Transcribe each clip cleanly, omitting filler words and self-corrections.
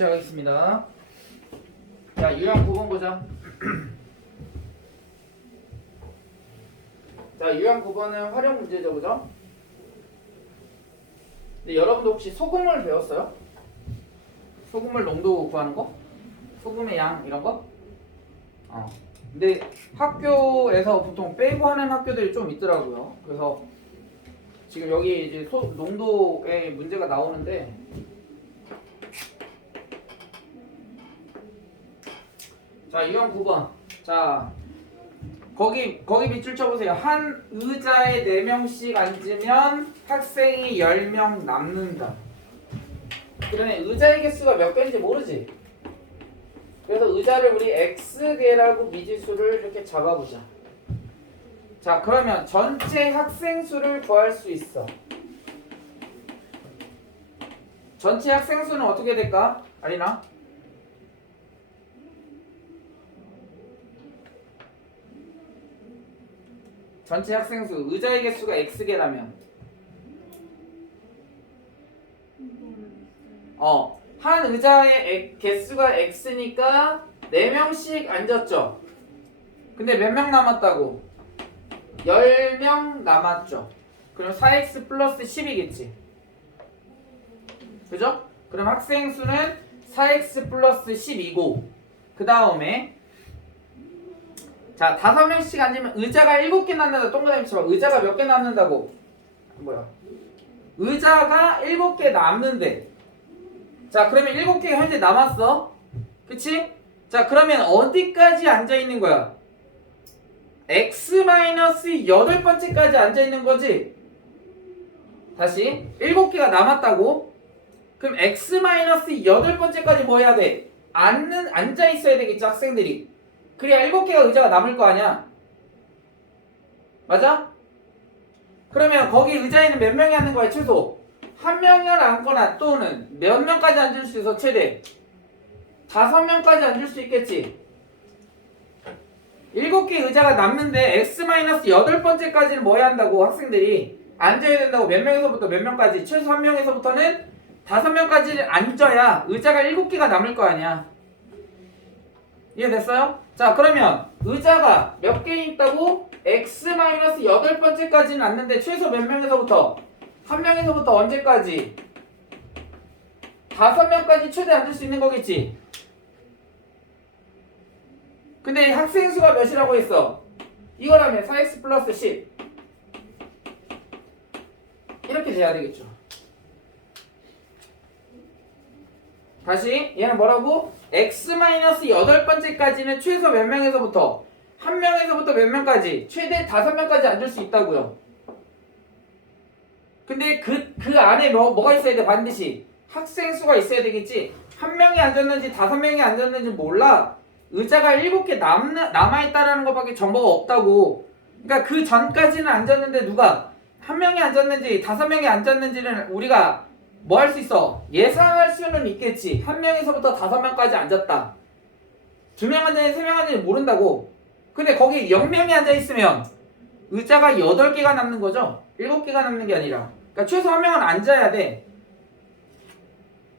시작하겠습니다. 자, 유형 9번 보자. 자, 유형 9번은 활용 문제죠, 그죠? 근데 여러분도 혹시 소금을 배웠어요? 소금을 농도 구하는 거? 소금의 양 이런 거? 근데 학교에서 보통 빼고 하는 학교들이 좀 있더라고요. 그래서 지금 여기 이제 농도의 문제가 나오는데, 자, 유형 9번. 자, 거기 밑줄 쳐보세요. 한 의자에 4명씩 앉으면 학생이 10명 남는다. 그러네. 의자의 개수가 몇 개인지 모르지? 그래서 의자를 우리 X개라고 미지수를 이렇게 잡아보자. 자, 그러면 전체 학생 수를 구할 수 있어. 전체 학생 수는 어떻게 될까? 아리나? 전체 학생 수, 의자의 개수가 X개라면 한 의자의 개수가 X니까 4명씩 앉았죠. 근데 몇 명 남았다고? 10명 남았죠. 그럼 4X 플러스 10이겠지. 그죠? 그럼 학생 수는 4X 플러스 10이고, 그 다음에 자, 5명씩 앉으면 의자가 7개 남는다. 동그라미 쳐봐. 의자가 몇 개 남는다고? 뭐야? 의자가 7개 남는데, 자, 그러면 7개가 현재 남았어. 그치? 자, 그러면 어디까지 앉아있는 거야? X-8번째까지 앉아있는 거지? 다시 7개가 남았다고? 그럼 X-8번째까지 뭐 해야 돼? 앉아있어야 되겠죠, 학생들이. 그래야 7개가 의자가 남을 거 아니야? 맞아? 그러면 거기 의자에는 몇 명이 앉는 거야, 최소? 1명이 앉거나 또는 몇 명까지 앉을 수 있어, 최대? 5명까지 앉을 수 있겠지? 7개 의자가 남는데 X-8번째까지는 뭐 해야 한다고? 학생들이 앉아야 된다고. 몇 명에서부터 몇 명까지? 최소 1명에서부터는 5명까지를 앉아야 의자가 7개가 남을 거 아니야. 이해됐어요? 자, 그러면 의자가 몇 개 있다고? X-8번째까지는 앉는데 최소 몇 명에서부터? 1명에서부터 언제까지? 5명까지 최대 앉을 수 있는 거겠지? 근데 학생 수가 몇이라고 했어? 이거라면 4X 플러스 10 이렇게 돼야 되겠죠. 다시 얘는 뭐라고? X-8번째까지는 최소 몇 명에서부터? 1명에서부터 몇 명까지? 최대 5명까지 앉을 수 있다고요. 근데 그 안에 뭐가 있어야 돼? 반드시 학생 수가 있어야 되겠지? 1명이 앉았는지 5명이 앉았는지 몰라. 의자가 7개 남아있다라는 것밖에 정보가 없다고. 그러니까 그 전까지는 앉았는데 누가 1명이 앉았는지 5명이 앉았는지는 우리가 뭐 할 수 있어? 예상할 수는 있겠지. 1명에서부터 5명까지 앉았다. 2명 앉았는지 3명 앉았는지 모른다고. 근데 거기 0명이 앉아있으면 의자가 8개가 남는 거죠. 7개가 남는 게 아니라. 그러니까 최소 1명은 앉아야 돼.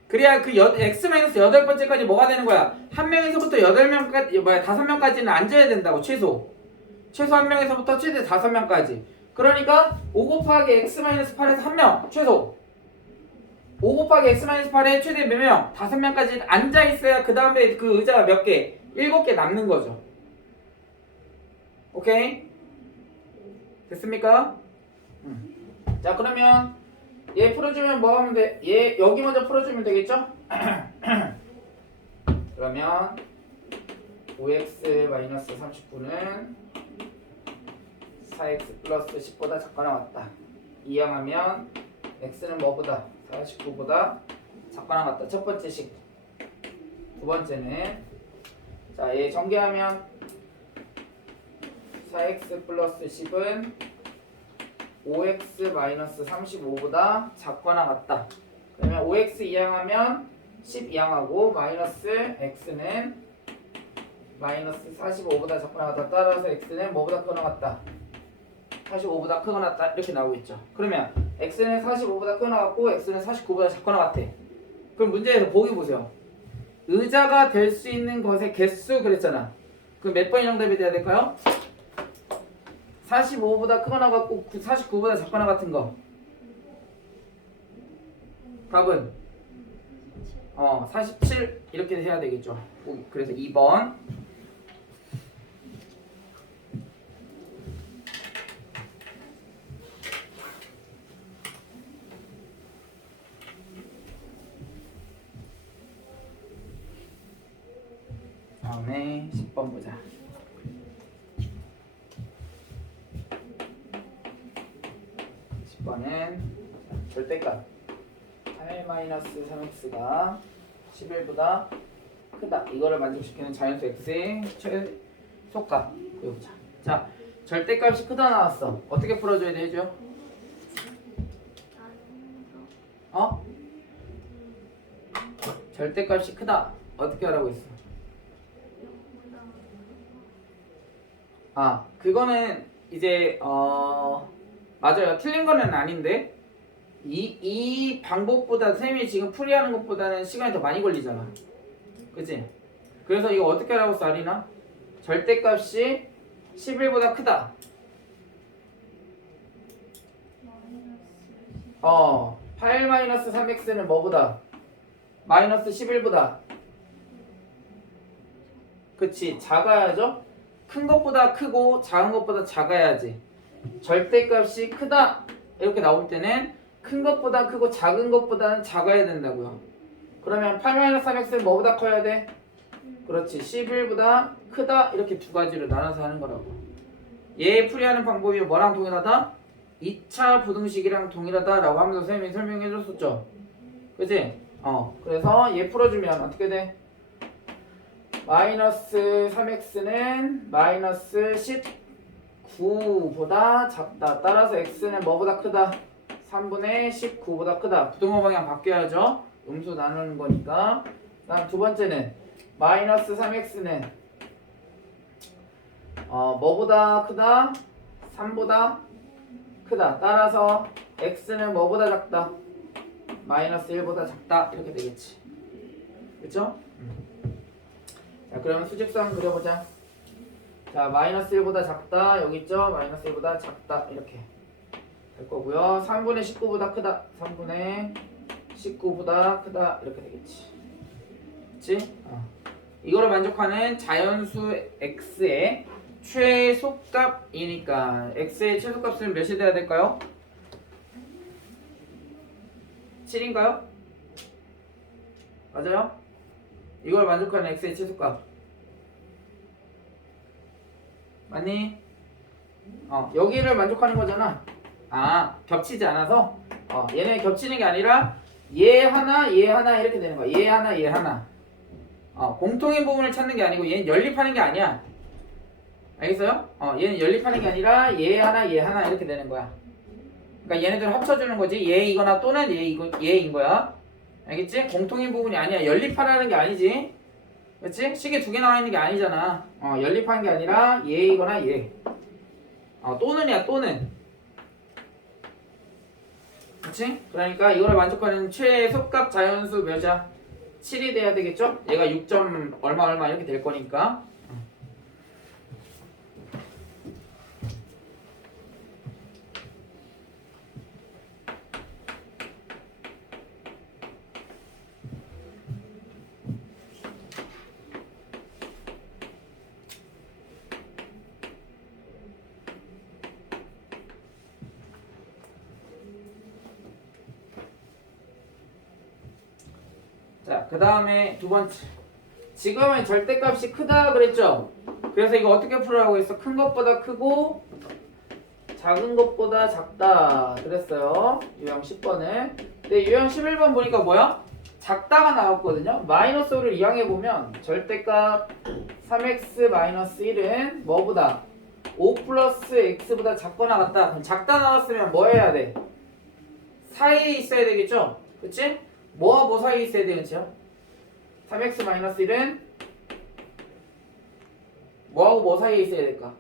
그래야 그 X-8번째까지 뭐가 되는 거야? 1명에서부터 5명까지는 앉아야 된다고. 최소 1명에서부터 최대 5명까지. 그러니까 5 곱하기 X-8에서 1명 최소 5 곱하기 X-8에 최대 몇 명? 5명까지 앉아있어야 그 다음에 그 의자가 몇 개? 7개 남는 거죠. 오케이? 됐습니까? 자, 그러면 얘 풀어주면 뭐 하면 돼? 얘 여기 먼저 풀어주면 되겠죠? 그러면 5x-39는 4x 플러스 10보다 작거나 같다. 이항하면 x는 뭐보다? 49보다 작거나 같다. 첫 번째 식. 두 번째는 자, 얘 전개하면 4x 플러스 10은 5x-35보다 작거나 같다. 그러면 5x 이항하면 10 이항하고 마이너스 x는 마이너스 45보다 작거나 같다. 따라서 x는 뭐보다 크거나 같다? 45보다 크거나 같다. 이렇게 나오겠죠. 그러면 x는 45보다 크거나 같고 x는 49보다 작거나 같아. 그럼 문제에서 보기 보세요. 의자가 될 수 있는 것의 개수 그랬잖아. 그 몇 번이 정답이 돼야 될까요? 45보다 크거나 같고 49보다 작거나 같은 거. 답은 47 이렇게 해야 되겠죠. 그래서 2번. 다음에 10번 보자. 10번은 절대값 8-3x가 11보다 크다. 이거를 만족시키는 자연수 x의 최소값 보자. 자, 절대값이 크다 나왔어. 어떻게 풀어줘야 되죠? 절대값이 크다. 어떻게 하라고 했어? 그거는 이제 맞아요. 틀린 거는 아닌데 이 방법보다 쌤이 지금 풀이하는 것보다는 시간이 더 많이 걸리잖아. 그치? 그래서 이거 어떻게 하라고 했어, 아리나? 절대값이 11보다 크다. 8-3x는 뭐보다? 마이너스 11보다. 그치, 작아야죠? 큰 것보다 크고 작은 것보다 작아야지. 절대값이 크다 이렇게 나올 때는 큰 것보다 크고 작은 것보다는 작아야 된다고요. 그러면 8-3x는 뭐보다 커야 돼? 그렇지, 11보다 크다. 이렇게 두 가지로 나눠서 하는 거라고. 얘 풀이하는 방법이 뭐랑 동일하다? 2차 부등식이랑 동일하다 라고 하면서 선생님이 설명해 줬었죠. 그치? 그래서 얘 풀어주면 어떻게 돼? 마이너스 3x는 마이너스 19보다 작다. 따라서 x는 뭐보다 크다? 3분의 19보다 크다. 부등호 방향 바뀌어야죠. 음수 나누는 거니까. 다음 두 번째는 마이너스 3x는 뭐보다 크다? 3보다 크다. 따라서 x는 뭐보다 작다? 마이너스 1보다 작다. 이렇게 되겠지. 그쵸? 자, 그러면 수직선 그려보자. 자, 마이너스 1보다 작다. 여기 있죠? 마이너스 1보다 작다. 이렇게 될 거고요. 3분의 19보다 크다. 3분의 19보다 크다. 이렇게 되겠지. 그치? 이거를 만족하는 자연수 x의 최소값이니까 x의 최소값은 몇이 돼야 될까요? 7인가요? 맞아요? 이걸 만족하는 x의 최소값 맞니? 여기를 만족하는 거잖아. 겹치지 않아서 얘네 겹치는 게 아니라 얘 하나 얘 하나 이렇게 되는 거야. 얘 하나 얘 하나. 공통인 부분을 찾는 게 아니고 얘는 연립하는 게 아니야. 알겠어요? 얘는 연립하는 게 아니라 얘 하나 얘 하나 이렇게 되는 거야. 그러니까 얘네들 합쳐주는 거지. 얘이거나 또는 얘인 거야. 알겠지? 공통인 부분이 아니야. 연립하라는 게 아니지. 그렇지? 식이 두 개 나와 있는 게 아니잖아. 연립하는 게 아니라 얘이거나 얘. 또는이야, 또는. 그렇지? 그러니까 이거를 만족하는 최소값 자연수 몇이야? 7이 돼야 되겠죠? 얘가 6점 얼마 이렇게 될 거니까. 자, 그 다음에 두 번째. 지금은 절대값이 크다 그랬죠? 그래서 이거 어떻게 풀으라고 했어? 큰 것보다 크고 작은 것보다 작다 그랬어요. 유형 10번에. 근데 유형 11번 보니까 뭐야? 작다가 나왔거든요. 마이너스 5를 이항해보면 절대값 3x-1은 뭐보다? 5 플러스 x보다 작거나 같다. 그럼 작다 나왔으면 뭐 해야 돼? 사이에 있어야 되겠죠? 그치? 뭐와 뭐 사이에 있어야 되겠죠? 3x-1은 뭐하고 뭐 사이에 있어야 될까?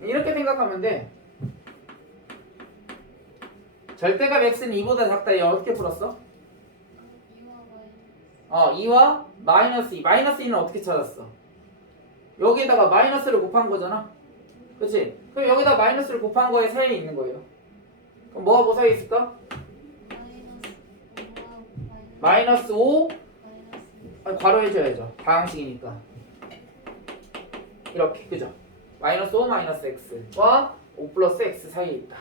이렇게 생각하면 돼. 절대값 x는 2보다 작다. 얘 어떻게 풀었어? 2와 마이너스 2와 마이너스 2. 마이너스 2는 어떻게 찾았어? 여기에다가 마이너스를 곱한 거잖아. 그치? 그럼 여기다 마이너스를 곱한 거에 사이에 있는 거예요. 그럼 뭐가 뭐 사이에 있을까? 마이너스 5 아니, 괄호 해줘야죠. 다항식이니까. 이렇게 그죠? 마이너스 5 마이너스 x와 5 플러스 x 사이에 있다.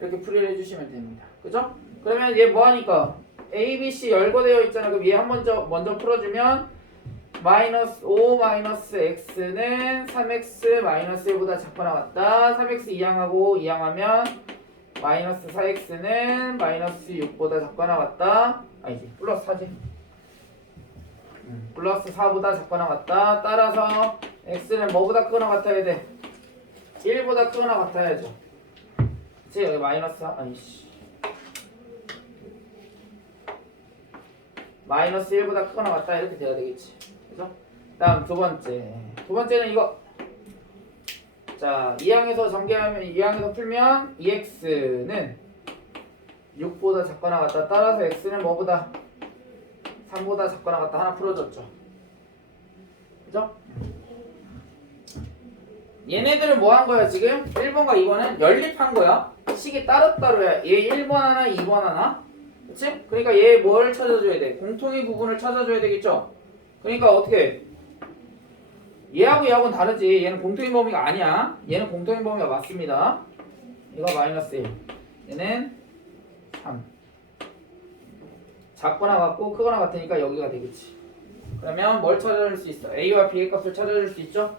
이렇게 풀이를 해주시면 됩니다. 그죠? 그러면 얘 뭐하니까 a, b, c 열거되어 있잖아. 그럼 얘 한 번 먼저 풀어주면 마이너스 5 마이너스 x는 3x 마이너스 1보다 작거나 같다. 3x 이항하고 이항하면 마이너스 4x는 마이너스 6보다 작거나 같다. 아니지 플러스 4지. 플러스 4보다 작거나 같다. 따라서 x는 뭐보다 크거나 같아야 돼? 1보다 크거나 같아야죠. 그치? 여기 마이너스 4 아이씨 마이너스 1보다 크거나 같다 이렇게 돼야 되겠지. 그죠? 다음 두 번째는 이거. 자, 2항에서 전개하면 2항에서 풀면 2x는 6보다 작거나 같다. 따라서 x는 뭐보다 3보다 작거나 같다. 하나 풀어줬죠. 그죠? 얘네들은 뭐 한 거야 지금? 1번과 2번은 연립한 거야. 식이 따로따로야. 얘 1번 하나 2번 하나. 그치? 그러니까 얘 뭘 찾아줘야 돼? 공통의 부분을 찾아줘야 되겠죠? 그러니까 어떻게 얘하고 얘하고는 다르지. 얘는 공통의 범위가 아니야. 얘는 공통의 범위가 맞습니다. 이거 마이너스 1. 얘는 3. 작거나 같고 크거나 같으니까 여기가 되겠지. 그러면 뭘 찾아줄 수 있어? a와 b의 값을 찾아줄 수 있죠?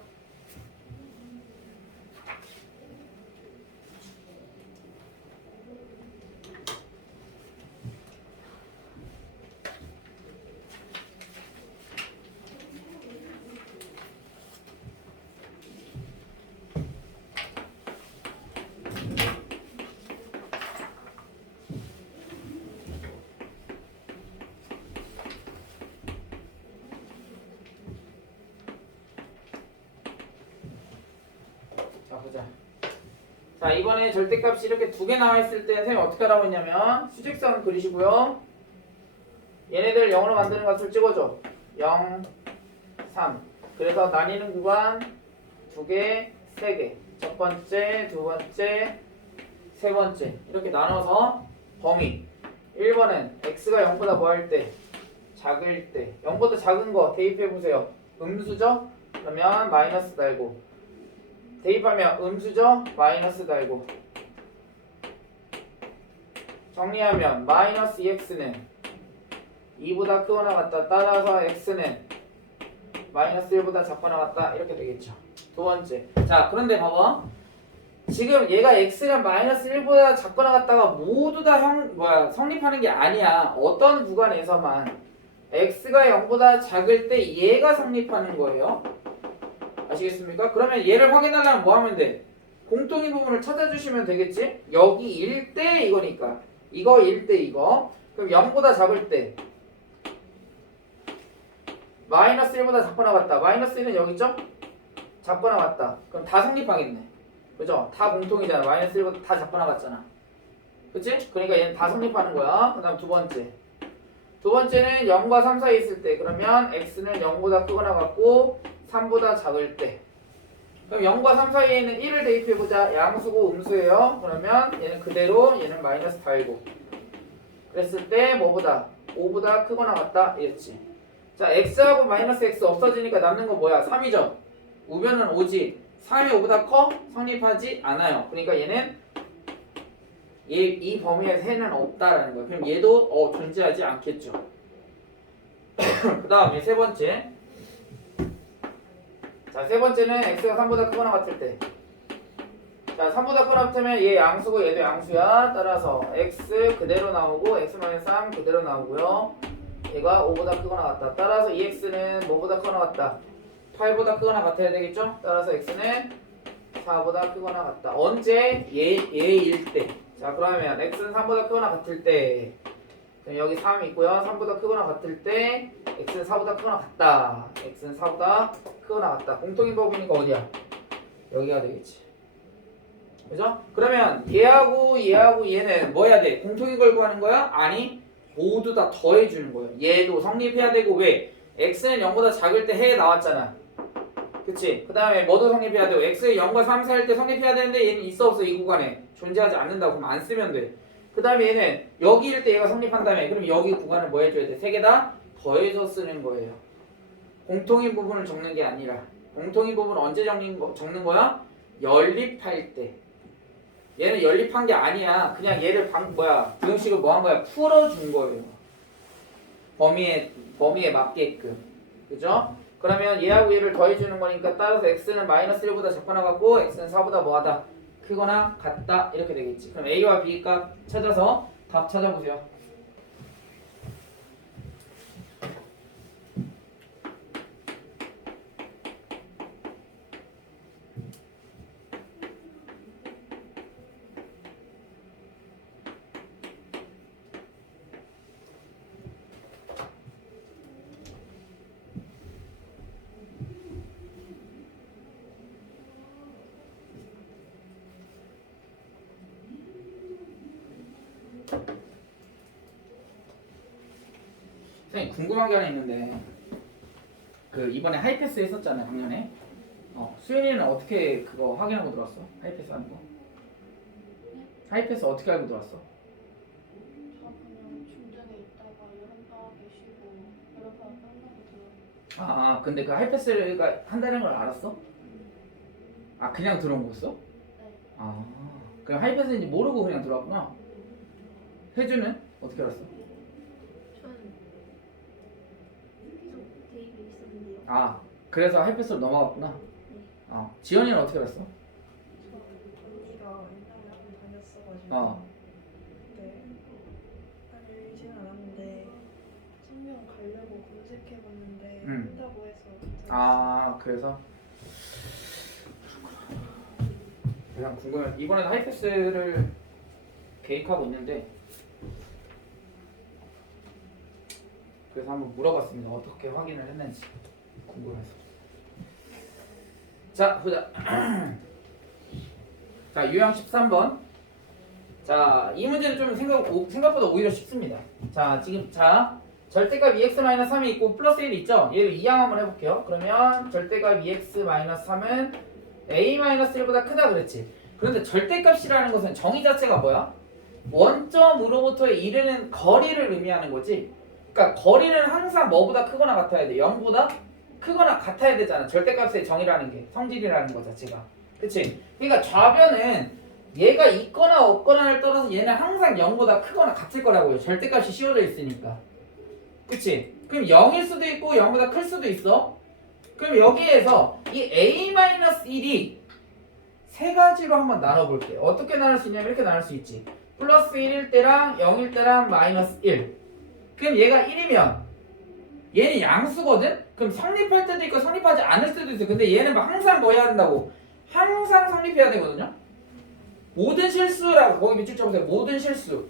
자 보자. 자 이번에 절대값이 이렇게 두 개 나와있을 때 선생님이 어떻게 하라고 했냐면 수직선 그리시고요. 얘네들 0으로 만드는 값을 찍어줘. 0, 3. 그래서 나뉘는 구간 두 개, 세 개. 첫 번째, 두 번째, 세 번째. 이렇게 나눠서 범위. 1번은 x가 0보다 뭐 할 때? 작을 때. 0보다 작은 거 대입해보세요. 음수죠? 그러면 마이너스 달고. 대입하면 음수죠? 마이너스 달고. 정리하면 마이너스 2x는 2보다 크거나 같다. 따라서 x는 마이너스 1보다 작거나 같다. 이렇게 되겠죠. 두 번째. 자 그런데 봐봐. 지금 얘가 x가 마이너스 1보다 작거나 같다가 모두 다 성립하는 게 아니야. 어떤 구간에서만 x가 0보다 작을 때 얘가 성립하는 거예요. 아시겠습니까? 그러면 얘를 확인하려면 뭐 하면 돼? 공통의 부분을 찾아주시면 되겠지? 여기 1대 이거니까 이거 1대 이거. 그럼 0보다 작을 때 마이너스 1보다 작거나 같다. 마이너스 1은 여기 있죠? 작거나 같다. 그럼 다 성립하겠네. 그죠? 다 공통이잖아. 마이너스 1보다 다 작거나 같잖아. 그치? 그러니까 얘는 다 성립하는 거야. 그 다음 두 번째. 두 번째는 0과 3 사이에 있을 때. 그러면 x는 0보다 크거나 같고 3보다 작을 때. 그럼 0과 3 사이에 있는 1을 대입해보자. 양수고 음수예요. 그러면 얘는 그대로 얘는 마이너스 달고. 그랬을 때 뭐보다? 5보다 크거나 같다. 이랬지. 자 x하고 마이너스 x 없어지니까 남는 거 뭐야? 3이죠. 우변은 5지. 3이 5보다 커? 성립하지 않아요. 그러니까 얘는 이 범위에 새는 없다라는 거예요. 그럼 얘도 존재하지 않겠죠. 그 다음에 세 번째. 자, 세 번째는 x가 3보다 크거나 같을 때. 자, 3보다 크거나 같으면 얘 양수고 얘도 양수야. 따라서 x 그대로 나오고 x-3 그대로 나오고요. 얘가 5보다 크거나 같다. 따라서 2x는 뭐보다 크거나 같다? 8보다 크거나 같아야 되겠죠? 따라서 x는 4보다 크거나 같다. 언제? 얘일 때. 자, 그러면 x는 3보다 크거나 같을 때. 그럼 여기 3 있고요. 3보다 크거나 같을 때 x는 4보다 크거나 같다. x는 4보다 크거나 같다. 공통인 법이니까 어디야? 여기가 되겠지. 그죠? 그러면 얘하고 얘는 뭐 해야 돼? 공통인 걸 구하는 거야? 아니, 모두 다 더해주는 거예요. 얘도 성립해야 되고 왜? x는 0보다 작을 때 해 나왔잖아. 그치? 그 다음에 뭐도 성립해야 되고 x의 0과 3 사이일 때 성립해야 되는데 얘는 있어 없어 이 구간에 존재하지 않는다고 그럼 안 쓰면 돼. 그 다음에 얘는 여기일 때 얘가 성립한다며 그럼 여기 구간을 뭐 해줘야 돼? 세 개 다 더해서 쓰는 거예요. 공통인 부분을 적는 게 아니라 공통인 부분은 언제 적는 거야? 연립할 때. 얘는 연립한 게 아니야. 그냥 얘를 부등식을 뭐 한 거야? 풀어준 거예요. 범위에 맞게끔. 그죠? 그러면 얘하고 얘를 더해주는 거니까 따라서 x는 마이너스 1보다 작거나 같고 x는 4보다 뭐하다? 크거나 같다. 이렇게 되겠지. 그럼 a와 b 값 찾아서 답 찾아보세요. 선생님 궁금한 게 하나 있는데 그 이번에 하이패스 했었잖아요 작년에. 수현이는 어떻게 그거 확인하고 들어왔어? 하이패스 하는 거? 하이패스 어떻게 알고 들어왔어? 저 그냥 중전에 있다가 여름방학에 쉬고 여름방학 끝나고 들어요. 근데 그 하이패스가 한다는 걸 알았어? 그냥 들어온 거였어? 네. 그럼 하이패스인지 모르고 그냥 들어왔구나. 혜주는 어떻게 알았어? 저는 계속 대입이 있었는데요. 그래서 하이패스로 넘어갔구나. 지연이는 어떻게 알았어? 저 언니가 옛날에 학교 다녔어가지고 근데 알지는 않았는데 성명 가려고 검색해봤는데 한다고 해서 그래서 그냥 궁금해. 이번에는 하이패스를 계획하고 있는데 그래서 한번 물어봤습니다. 어떻게 확인을 했는지 궁금해서. 자 보자. 자 유형 13번. 자 이 문제는 좀 생각보다 오히려 쉽습니다. 자 지금 절대값 2x-3이 있고 플러스 1이 있죠? 얘를 이항 한번 해볼게요. 그러면 절대값 2x-3은 a-1보다 크다 그랬지. 그런데 절대값이라는 것은 정의 자체가 뭐야? 원점으로부터 이르는 거리를 의미하는 거지. 그러니까 거리는 항상 뭐보다 크거나 같아야 돼. 0보다 크거나 같아야 되잖아. 절대값의 정의라는 게 성질이라는 것 자체가. 그치? 그러니까 좌변은 얘가 있거나 없거나를 떠나서 얘는 항상 0보다 크거나 같을 거라고요. 절대값이 씌워져 있으니까. 그치? 그럼 0일 수도 있고 0보다 클 수도 있어. 그럼 여기에서 이 a-1이 세 가지로 한번 나눠볼게. 어떻게 나눌 수 있냐면 이렇게 나눌 수 있지. 플러스 1일 때랑 0일 때랑 마이너스 1. 그럼 얘가 1이면 얘는 양수거든? 그럼 성립할 때도 있고 성립하지 않을 수도 있어. 근데 얘는 항상 뭐 해야 된다고? 항상 성립해야 되거든요? 모든 실수라고 거기 밑줄 쳐보세요. 모든 실수.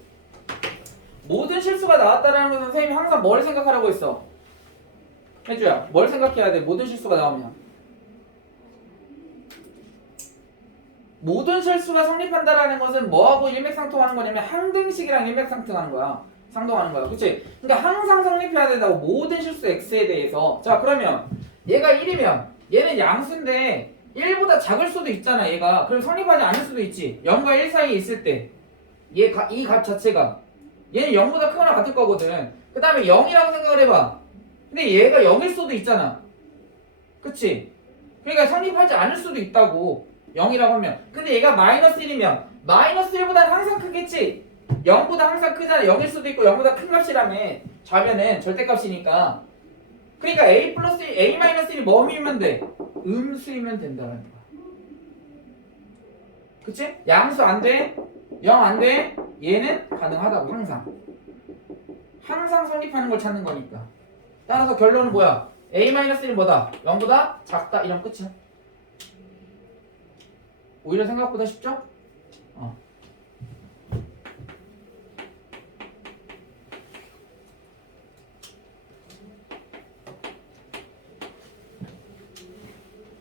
모든 실수가 나왔다라는 건 선생님이 항상 뭘 생각하라고 했어? 혜주야, 뭘 생각해야 돼? 모든 실수가 나오면. 모든 실수가 성립한다라는 것은 뭐하고 일맥상통하는 거냐면 항등식이랑 일맥상통하는 거야. 상동하는 거야. 그치? 그러니까 항상 성립해야 된다고 모든 실수 x에 대해서. 자 그러면 얘가 1이면 얘는 양수인데 1보다 작을 수도 있잖아 얘가. 그럼 성립하지 않을 수도 있지. 0과 1 사이에 있을 때 이 값 자체가 얘는 0보다 크거나 같을 거거든. 그 다음에 0이라고 생각을 해봐. 근데 얘가 0일 수도 있잖아. 그치? 그러니까 성립하지 않을 수도 있다고. 0이라고 하면. 근데 얘가 마이너스 1이면 마이너스 1보다는 항상 크겠지. 0보다 항상 크잖아. 0일 수도 있고 0보다 큰 값이라며. 좌변은 절대값이니까. 그러니까 a 플러스 1, a 마이너스 1이 뭐이면 돼? 음수이면 된다는 거야. 그치? 양수 안 돼? 0 안 돼? 얘는 가능하다고 항상. 항상 성립하는 걸 찾는 거니까. 따라서 결론은 뭐야? a 마이너스 1이 뭐다? 0보다 작다. 이런 끝이야. 오히려 생각보다 쉽죠?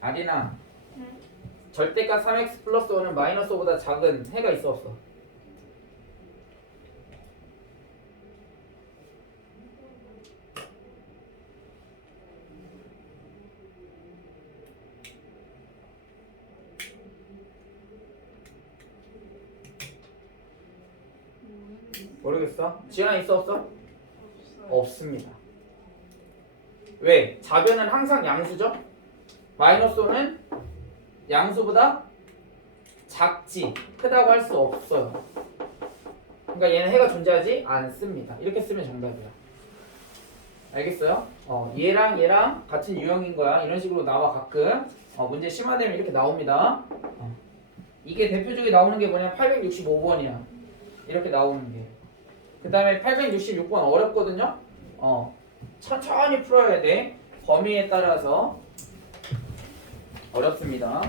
아리나, 절대값 3x 플러스 5는 마이너스 5보다 작은 해가 있어 없어? 모르겠어? 지연아 있어 없어? 없어요. 없습니다. 왜? 좌변은 항상 양수죠? 마이너스 5는 양수보다 작지 크다고 할 수 없어요. 그러니까 얘는 해가 존재하지 않습니다. 이렇게 쓰면 정답이야. 알겠어요? 얘랑 얘랑 같은 유형인 거야. 이런 식으로 나와 가끔. 문제 심화되면 이렇게 나옵니다. 이게 대표적으로 나오는 게 뭐냐? 865번이야. 이렇게 나오는 게. 그 다음에 866번 어렵거든요? 천천히 풀어야 돼. 범위에 따라서 어렵습니다.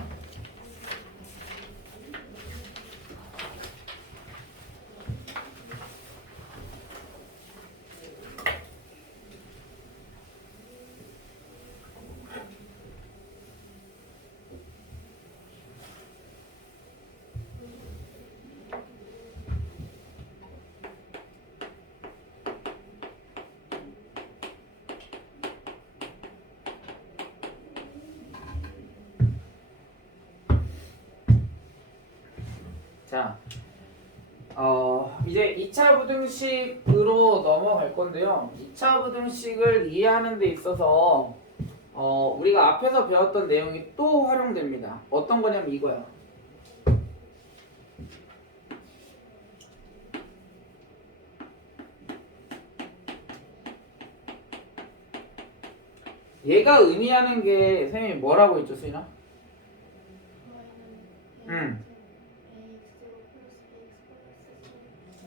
자, 이제 2차 부등식으로 넘어갈 건데요. 2차 부등식을 이해하는 데 있어서 우리가 앞에서 배웠던 내용이 또 활용됩니다. 어떤 거냐면 이거야. 얘가 의미하는 게 선생님이 뭐라고 했죠, 수인아? y는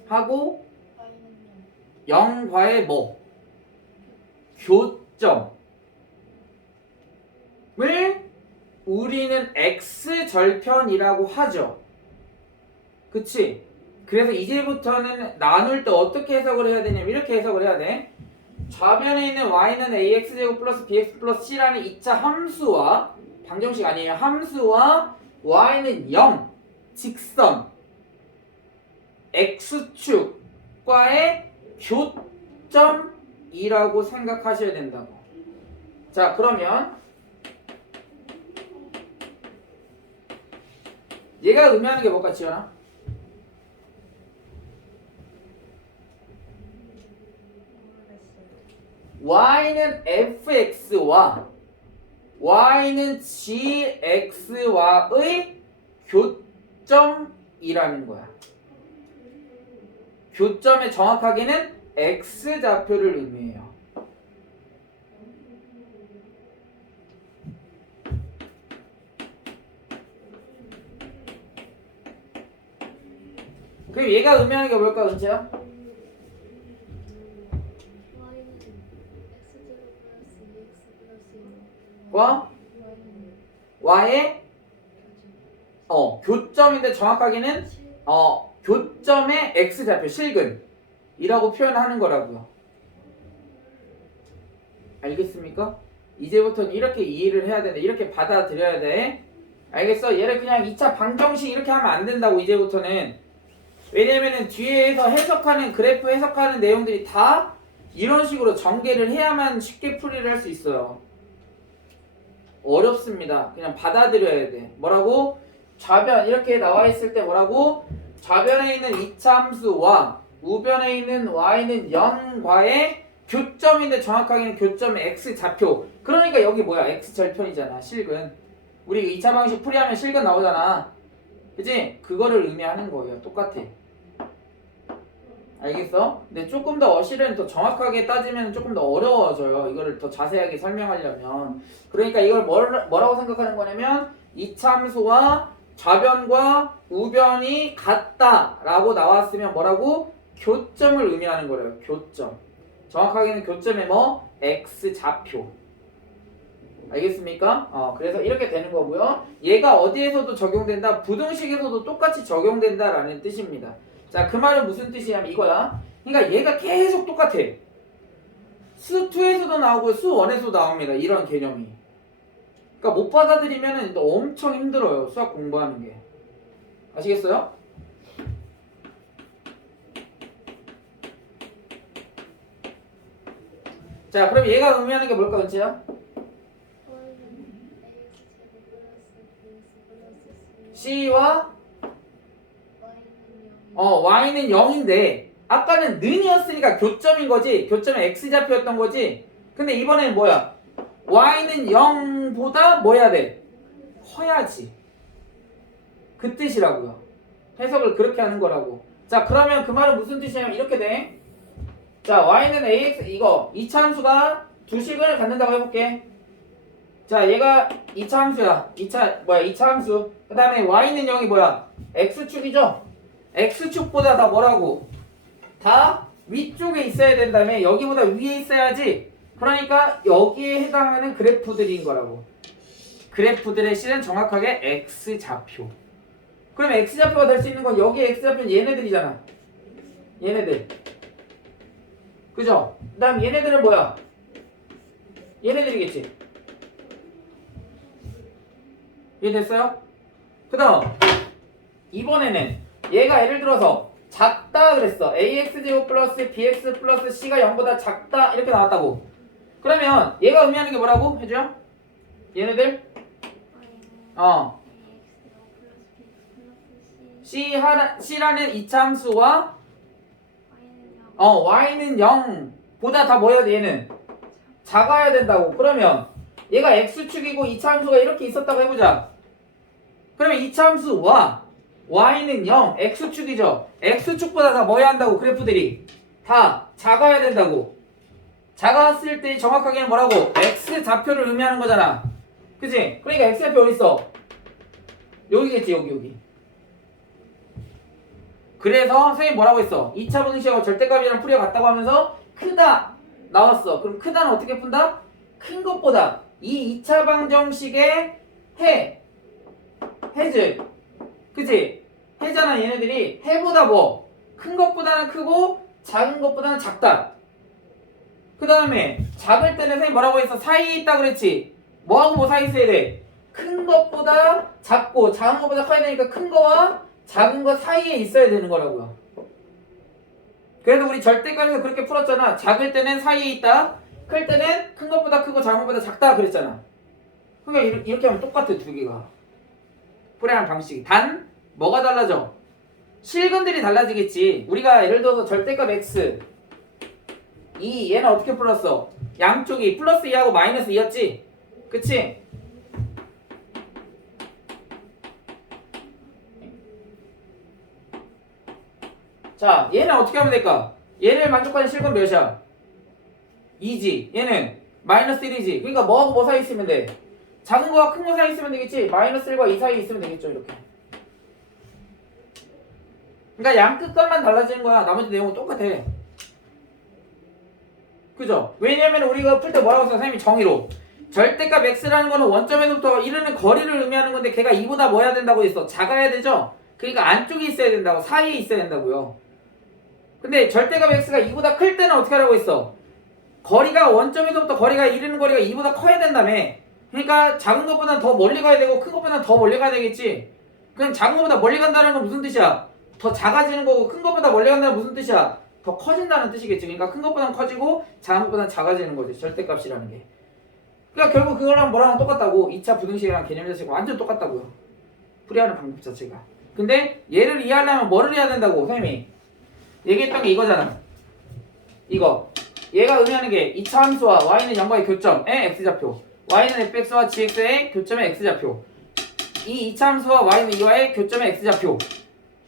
하고 y는 0과의 뭐? 교점을 우리는 x절편이라고 하죠. 그치? 그래서 이제부터는 나눌 때 어떻게 해석을 해야 되냐면 이렇게 해석을 해야 돼. 좌변에 있는 y는 ax제곱 플러스 bx 플러스 c라는 2차 함수와 방정식 아니에요. 함수와 y는 0 직선 x축과의 교점이라고 생각하셔야 된다고. 자, 그러면 얘가 의미하는 게 뭘까, 지연아? y는 fx와 y는 gx와의 교점이라는 거야. 교점에 정확하게는 x좌표를 의미해요. 그럼 얘가 의미하는 게 뭘까, 은채야? y는 x제곱 플러스 2x 플러스 1 와? y는 y의 교점인데 정확하게는 교점의 x좌표 실근이라고 표현하는 거라고요. 알겠습니까? 이제부터는 이렇게 이해를 해야 된다. 이렇게 받아들여야 돼. 알겠어? 얘를 그냥 2차 방정식 이렇게 하면 안 된다고 이제부터는. 왜냐면은 뒤에서 해석하는 그래프 해석하는 내용들이 다 이런 식으로 전개를 해야만 쉽게 풀이를 할 수 있어요. 어렵습니다. 그냥 받아들여야 돼. 뭐라고? 좌변 이렇게 나와 있을 때 뭐라고? 좌변에 있는 2차 함수와 우변에 있는 y는 0과의 교점인데 정확하게는 교점의 x좌표. 그러니까 여기 뭐야? x절편이잖아. 실근. 우리 2차 방식 풀이하면 실근 나오잖아. 그치? 그거를 의미하는 거예요. 똑같아. 알겠어? 근데 조금 더 실은 더 정확하게 따지면 조금 더 어려워져요. 이거를 더 자세하게 설명하려면. 그러니까 이걸 뭐라고 생각하는 거냐면 2차 함수와 좌변과 우변이 같다라고 나왔으면 뭐라고? 교점을 의미하는 거래요. 교점. 정확하게는 교점의 뭐? x좌표. 알겠습니까? 그래서 이렇게 되는 거고요. 얘가 어디에서도 적용된다? 부등식에서도 똑같이 적용된다라는 뜻입니다. 자, 그 말은 무슨 뜻이냐면 이거야. 그러니까 얘가 계속 똑같아. 수 2에서도 나오고 수 1에서도 나옵니다. 이런 개념이. 그러니까 못 받아들이면 엄청 힘들어요. 수학 공부하는 게. 아시겠어요? 자, 그럼 얘가 의미하는 게 뭘까, 은채야? y는 ax제곱 플러스 bx 플러스 c C와 y는 0 y는 0인데 아까는 는이었으니까 교점인 거지. 교점은 x좌표였던 거지. 근데 이번에는 뭐야? y는 0보다 뭐 해야 돼? 커야지. 그 뜻이라고요. 해석을 그렇게 하는 거라고. 자, 그러면 그 말은 무슨 뜻이냐면 이렇게 돼. 자, y는 ax 이거 2차 함수가 두 식을 갖는다고 해볼게. 자, 얘가 2차 함수야. 2차 함수. 그 다음에 y는 0이 뭐야? x축이죠? x축보다 다 뭐라고? 다 위쪽에 있어야 된다며. 여기보다 위에 있어야지. 그러니까 여기에 해당하는 그래프들인 거라고. 그래프들의 실은 정확하게 x좌표. 그럼 x좌표가 될 수 있는 건 여기 x좌표는 얘네들이잖아. 얘네들. 그죠? 그 다음 얘네들은 뭐야? 얘네들이겠지. 이해됐어요? 그 다음 이번에는 얘가 예를 들어서 작다 그랬어. ax제곱 플러스 bx 플러스 c가 0보다 작다 이렇게 나왔다고. 그러면 얘가 의미하는 게 뭐라고? 해줘요? 얘네들? C라는 이차함수와 y는 0보다 다 뭐야 얘는? 작아야 된다고. 그러면 얘가 x축이고 이차함수가 이렇게 있었다고 해보자. 그러면 이차함수와 y는 0, x축이죠. x축보다 다 뭐야 한다고. 그래프들이 다 작아야 된다고. 작았을 때 정확하게는 뭐라고? x좌표를 의미하는 거잖아. 그치? 그러니까 x좌표 어디 있어? 여기겠지. 여기. 그래서 선생님이 뭐라고 했어? 2차 분식하고 절대값이랑 풀이가 같다고 하면서 크다 나왔어. 그럼 크다는 어떻게 푼다? 큰 것보다. 이 2차 방정식의 해즈. 그치? 해잖아. 얘네들이 해보다 뭐? 큰 것보다는 크고 작은 것보다는 작다. 그 다음에 작을 때는 선생님 뭐라고 했어? 사이에 있다 그랬지? 뭐하고 뭐 사이에 있어야 돼? 큰 것보다 작고 작은 것보다 커야 되니까 큰 거와 작은 거 사이에 있어야 되는 거라고요. 그래서 우리 절대값에서 그렇게 풀었잖아. 작을 때는 사이에 있다. 클 때는 큰 것보다 크고 작은 것보다 작다 그랬잖아. 그러니까 이렇게 하면 똑같아. 두 개가. 풀이하는 방식이. 단 뭐가 달라져? 실근들이 달라지겠지. 우리가 예를 들어서 절대값 x 얘는 어떻게 풀었어? 양쪽이 플러스 2하고 마이너스 2였지? 그치? 자, 얘는 어떻게 하면 될까? 얘를 만족하는 실근 몇이야? 2지. 얘는 마이너스 1이지. 그러니까 뭐하고 뭐 사이 있으면 돼? 작은 거와 큰 거 사이 있으면 되겠지? 마이너스 1과 2 사이 있으면 되겠죠. 이렇게. 그러니까 양 끝값만 달라지는 거야. 나머지 내용은 똑같아. 그죠? 왜냐면 우리가 풀 때 뭐라고 했어? 선생님이 정의로 절대값 x라는 거는 원점에서부터 이르는 거리를 의미하는 건데 걔가 2보다 뭐 해야 된다고 했어? 작아야 되죠? 그러니까 안쪽에 있어야 된다고. 사이에 있어야 된다고요. 근데 절대값 x가 2보다 클 때는 어떻게 하라고 했어? 거리가 원점에서부터 거리가 이르는 거리가 2보다 커야 된다며. 그러니까 작은 것보다는 더 멀리 가야 되고 큰 것보다는 더 멀리 가야 되겠지. 그럼 작은 것보다 멀리 간다는 건 무슨 뜻이야? 더 작아지는 거고 큰 것보다 멀리 간다는 무슨 뜻이야? 더 커진다는 뜻이겠지. 그러니까 큰 것보다는 커지고 작은 것보다는 작아지는 거지. 절대값이라는 게. 그러니까 결국 그거랑 뭐랑 똑같다고. 2차 부등식이랑 개념 자체가 완전 똑같다고요. 풀이하는 방법 자체가. 근데 얘를 이해하려면 뭐를 해야 된다고 선생님이 얘기했던 게 이거잖아. 이거. 얘가 의미하는 게 2차 함수와 y는 0과의 교점의 x좌표, y는 fx와 gx의 교점의 x좌표, 이 2차 함수와 y는 2와의 교점의 x좌표.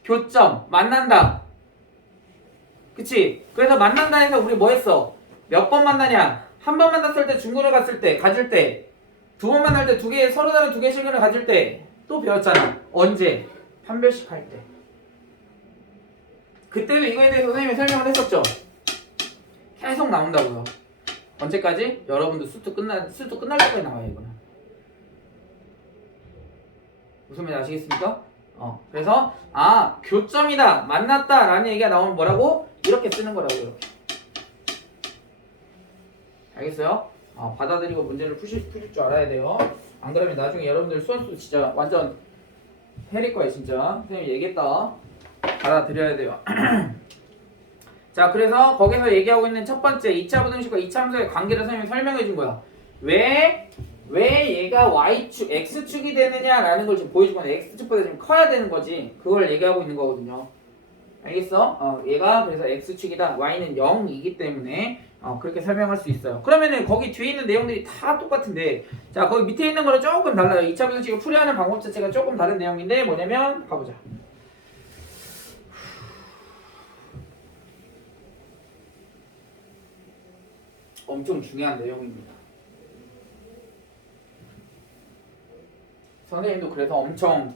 교점 만난다. 그치? 그래서 만난다 해서 우리 뭐 했어? 몇 번 만나냐? 한 번 만났을 때 중근을 갔을 때 가질 때, 두 번 만날 때 두 개, 서로 다른 두 개의 실근을 가질 때 또 배웠잖아. 언제? 판별식 할 때. 그때도 이거에 대해서 선생님이 설명을 했었죠. 계속 나온다고요. 언제까지? 여러분들 수트 끝날 때까지 나와요. 이거는. 무슨 말인지 아시겠습니까? 그래서 교점이다, 만났다 라는 얘기가 나오면 뭐라고? 이렇게 쓰는 거라고. 이렇게. 알겠어요? 받아들이고 문제를 푸실 줄 알아야 돼요. 안 그러면 나중에 여러분들 수험수 진짜 완전 해릴 거예요. 진짜 선생님이 얘기했다. 받아들여야 돼요. 자, 그래서 거기서 얘기하고 있는 첫 번째 2차 부등식과 2차 함수의 관계를 선생님이 설명해 준 거야. 왜 얘가 y축, x축이 되느냐라는 걸 지금 보여준 건데 x축보다 좀 커야 되는 거지. 그걸 얘기하고 있는 거거든요. 알겠어? 얘가 그래서 x축이다. y는 0이기 때문에 그렇게 설명할 수 있어요. 그러면은 거기 뒤에 있는 내용들이 다 똑같은데 자 거기 밑에 있는 거는 조금 달라요. 2차 분식을 풀이하는 방법 자체가 조금 다른 내용인데 뭐냐면 가보자. 엄청 중요한 내용입니다. 선생님도 그래서 엄청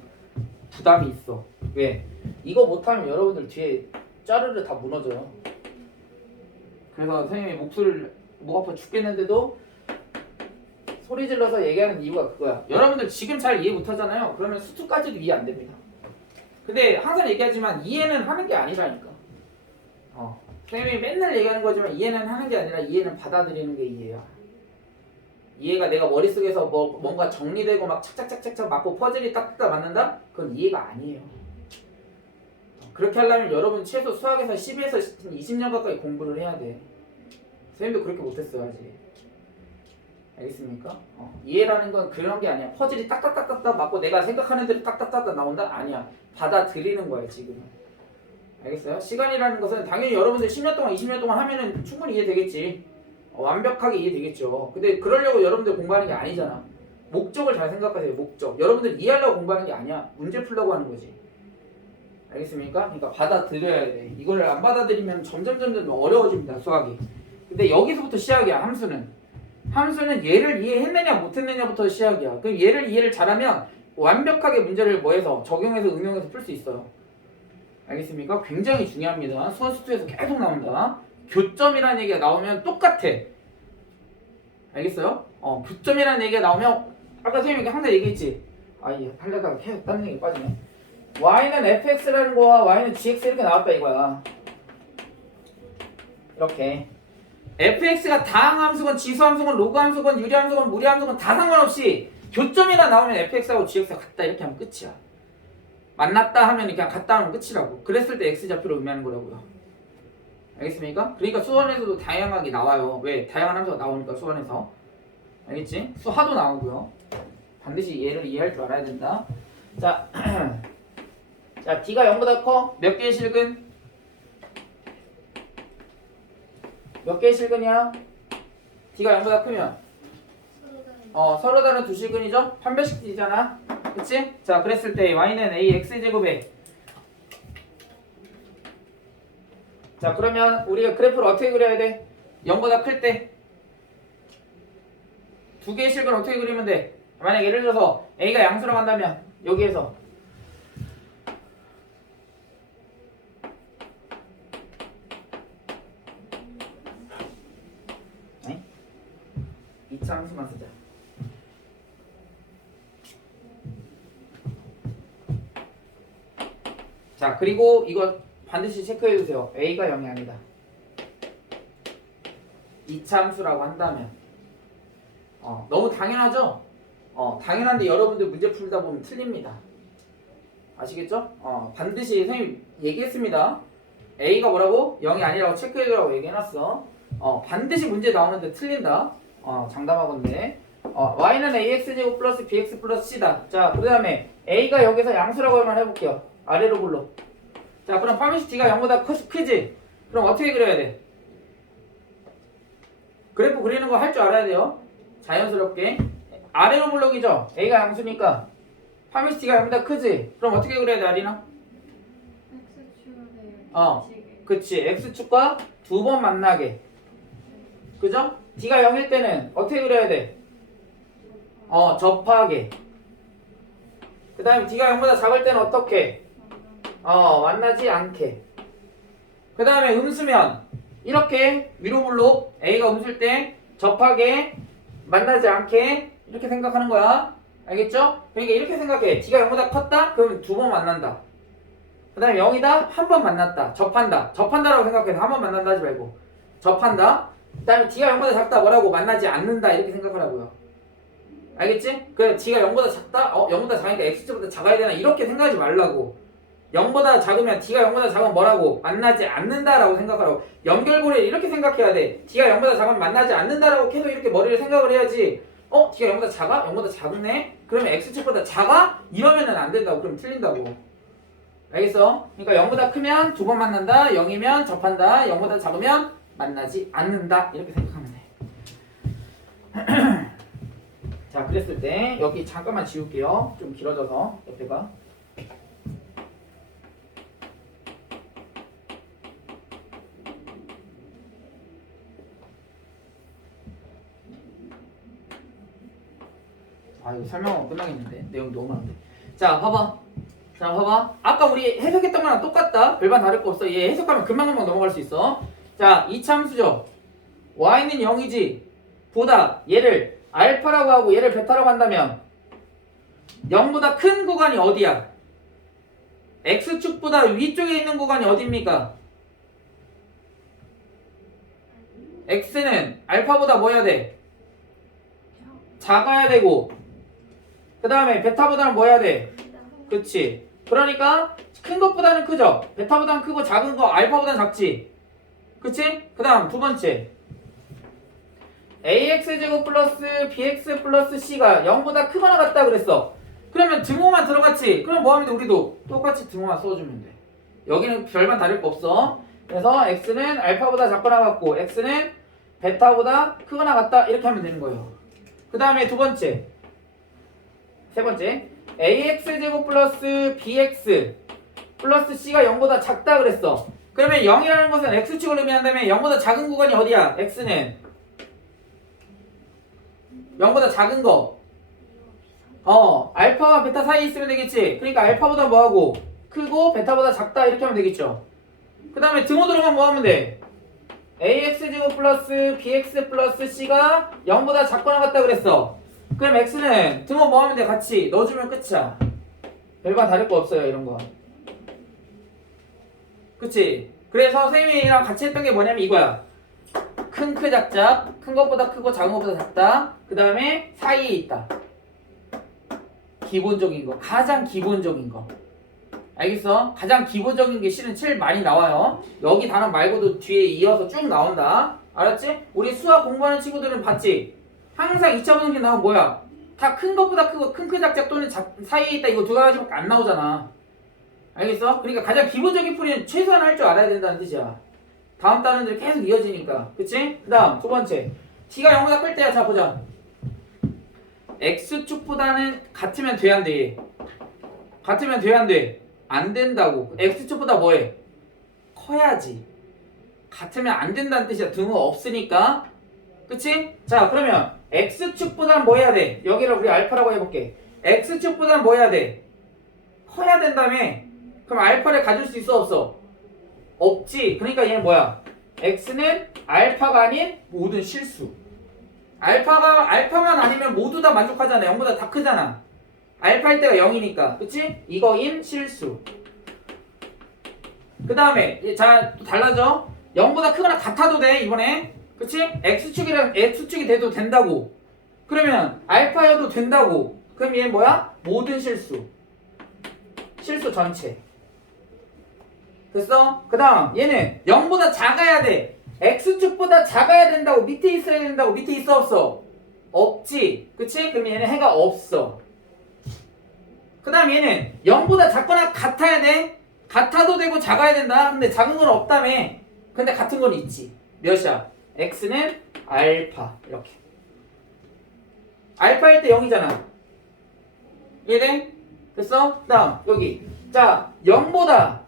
부담이 있어. 왜? 이거 못하면 여러분들 뒤에 짜르르 다 무너져요. 그래서 선생님이 목소리를 목 아파 죽겠는데도 소리 질러서 얘기하는 이유가 그거야. 여러분들 지금 잘 이해 못하잖아요. 그러면 수투까지도 이해 안 됩니다. 근데 항상 얘기하지만 이해는 하는 게 아니라니까. 선생님이 맨날 얘기하는 거지만 이해는 하는 게 아니라 이해는 받아들이는 게 이해야. 이해가 내가 머릿속에서 뭔가 정리되고 막 착착착착착 맞고 퍼즐이 딱딱 맞는다? 그건 이해가 아니에요. 그렇게 하려면 여러분 최소 수학에서 10에서 20년 가까이 공부를 해야 돼. 선생님도 그렇게 못했어요 아직. 알겠습니까? 이해라는 건 그런 게 아니야. 퍼즐이 딱딱딱딱 맞고 내가 생각하는 대로 딱딱딱딱 나온다? 아니야. 받아들이는 거야 지금은. 알겠어요? 시간이라는 것은 당연히 여러분들 10년 동안 20년 동안 하면은 충분히 이해되겠지. 완벽하게 이해되겠죠. 근데 그러려고 여러분들 공부하는 게 아니잖아. 목적을 잘 생각하세요. 목적. 여러분들 이해하려고 공부하는 게 아니야. 문제 풀려고 하는 거지. 알겠습니까? 그러니까 받아들여야 돼. 이거를 안 받아들이면 점점 어려워집니다. 수학이. 근데 여기서부터 시작이야. 함수는 얘를 이해했느냐 못했느냐부터 시작이야. 그럼 얘를 이해를 잘하면 완벽하게 문제를 뭐해서 적용해서 응용해서 풀 수 있어요. 알겠습니까? 굉장히 중요합니다. 수학수투에서 계속 나온다. 교점이라는 얘기가 나오면 똑같아. 알겠어요? 교점이라는 얘기가 나오면 아까 선생님이 항상 얘기했지. 얘 하려다가 계속 다른 얘기 빠지네. y는 fx라는 거와 y는 gx 이렇게 나왔다 이거야. 이렇게 fx가 다항함수건 지수함수건 로그함수건 유리함수건 무리함수건 다 상관없이 교점이라 나오면 fx하고 gx가 같다 이렇게 하면 끝이야. 만났다 하면 그냥 같다 하면 끝이라고. 그랬을 때 x좌표를 의미하는 거라고요. 알겠습니까? 그러니까 수원에서도 다양하게 나와요. 왜? 다양한 함수가 나오니까 수원에서. 알겠지? 수하도 나오고요. 반드시 얘를 이해할 줄 알아야 된다. 자, 자 d가 0보다 커? 몇 개의 실근? 몇 개의 실근이야? d가 0보다 크면? 서로 다른 두 실근이죠? 판별식 d잖아. 그치? 자 그랬을 때 y는 ax제곱에 자 그러면 우리가 그래프를 어떻게 그려야 돼? 0보다 클 때 두 개의 실근 어떻게 그리면 돼? 만약 예를 들어서 a가 양수로 간다면 여기에서 네? 2차 함수만 쓰자. 자 그리고 이거 반드시 체크해주세요. a가 0이 아니다. 2차 함수라고 한다면 너무 당연하죠? 당연한데 여러분들 문제 풀다 보면 틀립니다. 아시겠죠? 반드시 선생님 얘기했습니다. a가 뭐라고? 0이 아니라고 체크해주라고 얘기해놨어. 반드시 문제 나오는데 틀린다. 장담하건데 y는 ax제곱 플러스 bx 플러스 c다. 자 그 다음에 a가 여기서 양수라고 한번 해볼게요. 아래로 불러. 자 그럼 파미시 d가 0보다 크지? 그럼 어떻게 그려야 돼? 그래프 그리는 거 할 줄 알아야 돼요. 자연스럽게 아래로 블록이죠. a가 양수니까 파미시 d가 0보다 크지? 그럼 어떻게 그려야 돼 아리나? 그치 x축과 두 번 만나게. 그죠? d가 0일 때는 어떻게 그려야 돼? 접하게. 그 다음에 d가 0보다 작을 때는 어떻게? 만나지 않게. 그 다음에 음수면 이렇게 위로 블록 a가 음수일 때 접하게 만나지 않게 이렇게 생각하는 거야. 알겠죠? 그러니까 이렇게 생각해. d가 0보다 컸다? 그러면 두 번 만난다. 그 다음에 0이다? 한 번 만났다. 접한다. 접한다라고 생각해서 한 번 만난다 하지 말고 접한다. 그 다음에 d가 0보다 작다 뭐라고? 만나지 않는다 이렇게 생각하라고요. 알겠지? 그래 d가 0보다 작다? 0보다 작으니까 x축보다 작아야 되나? 이렇게 생각하지 말라고. 0보다 작으면 d가 0보다 작으면 뭐라고? 만나지 않는다라고 생각하라고. 연결고리를 이렇게 생각해야 돼. d가 0보다 작으면 만나지 않는다라고 계속 이렇게 머리를 생각을 해야지. d가 0보다 작아? 0보다 작네? 그러면 x축보다 작아? 이러면은 안 된다고. 그럼 틀린다고. 알겠어? 그러니까 0보다 크면 두 번 만난다. 0이면 접한다. 0보다 작으면 만나지 않는다. 이렇게 생각하면 돼. 자, 그랬을 때 여기 잠깐만 지울게요. 좀 길어져서 옆에가. 아, 이거 설명하고 끝나겠는데. 내용이 너무 많은데. 자, 봐봐. 자, 봐봐. 아까 우리 해석했던 거랑 똑같다. 별반 다를 거 없어. 얘 해석하면 금방금방 넘어갈 수 있어. 자, 이차함수죠. y는 0이지. 보다 얘를 알파라고 하고 얘를 베타라고 한다면 0보다 큰 구간이 어디야? x축보다 위쪽에 있는 구간이 어딥니까? x는 알파보다 뭐 해야 돼? 작아야 되고 그 다음에 베타보다는 뭐 해야 돼? 그치. 그러니까 큰 것보다는 크죠. 베타보다는 크고 작은 거 알파보다는 작지. 그치? 그 다음 두 번째 ax제곱 플러스 bx 플러스 c가 0보다 크거나 같다 그랬어. 그러면 등호만 들어갔지. 그럼 뭐 하면 돼? 우리도 똑같이 등호만 써주면 돼. 여기는 별반 다를 거 없어. 그래서 x는 알파보다 작거나 같고 x는 베타보다 크거나 같다 이렇게 하면 되는 거예요. 그 다음에 두 번째 세 번째 ax제곱 플러스 bx 플러스 c가 0보다 작다 그랬어. 그러면 0이라는 것은 x축을 의미한다면 0보다 작은 구간이 어디야? x는 0보다 작은 거 알파와 베타 사이에 있으면 되겠지. 그러니까 알파보다 뭐하고 크고 베타보다 작다 이렇게 하면 되겠죠. 그 다음에 등호 들어가면 뭐 하면 돼? ax제곱 플러스 bx 플러스 c가 0보다 작거나 같다 그랬어. 그럼 x는 등호 뭐 하면 돼? 같이 넣어주면 끝이야. 별반 다를 거 없어요 이런 거. 그치? 그래서 선생님이랑 같이 했던 게 뭐냐면 이거야. 큰 작작 큰 것보다 크고 작은 것보다 작다. 그 다음에 사이에 있다. 기본적인 거 가장 기본적인 거 알겠어? 가장 기본적인 게 실은 제일 많이 나와요. 여기 단어 말고도 뒤에 이어서 쭉 나온다. 알았지? 우리 수학 공부하는 친구들은 봤지? 항상 2차 분석이 나오면 뭐야? 다 큰 것보다 크고 큰 작작 또는 사이에 있다 이거 두 가지밖에 안 나오잖아. 알겠어? 그러니까 가장 기본적인 풀이는 최소한 할 줄 알아야 된다는 뜻이야. 다음 단원들이 계속 이어지니까. 그치? 그 다음 두 번째 t가 0보다 클 때야. 자 보자. x축보다는 같으면 돼 안 돼? 같으면 돼 안 돼? 안 된다고. x축보다 뭐해? 커야지. 같으면 안 된다는 뜻이야. 등호 없으니까. 그치? 자 그러면 x축보다는 뭐 해야 돼? 여기를 우리 알파라고 해볼게. x축보다는 뭐 해야 돼? 커야 된다며. 그럼 알파를 가질 수 있어 없어? 없지. 그러니까 얘는 뭐야? x는 알파가 아닌 모든 실수. 알파만 아니면 모두 다 만족하잖아. 0보다 다 크잖아. 알파일 때가 0이니까. 그치? 이거인 실수. 그 다음에 자 또 달라져. 0보다 크거나 같아도 돼 이번에. 그치? x축이랑 x축이 돼도 된다고. 그러면 알파여도 된다고. 그럼 얘는 뭐야? 모든 실수. 실수 전체. 됐어? 그 다음 얘는 0보다 작아야 돼. x축보다 작아야 된다고. 밑에 있어야 된다고. 밑에 있어 없어? 없지. 그치? 그럼 얘는 해가 없어. 그 다음 얘는 0보다 작거나 같아야 돼. 같아도 되고 작아야 된다. 근데 작은 건 없다며. 근데 같은 건 있지. 몇이야? x는 알파. 이렇게 알파일 때 0이잖아. 이해돼? 됐어? 그 다음 여기 자 0보다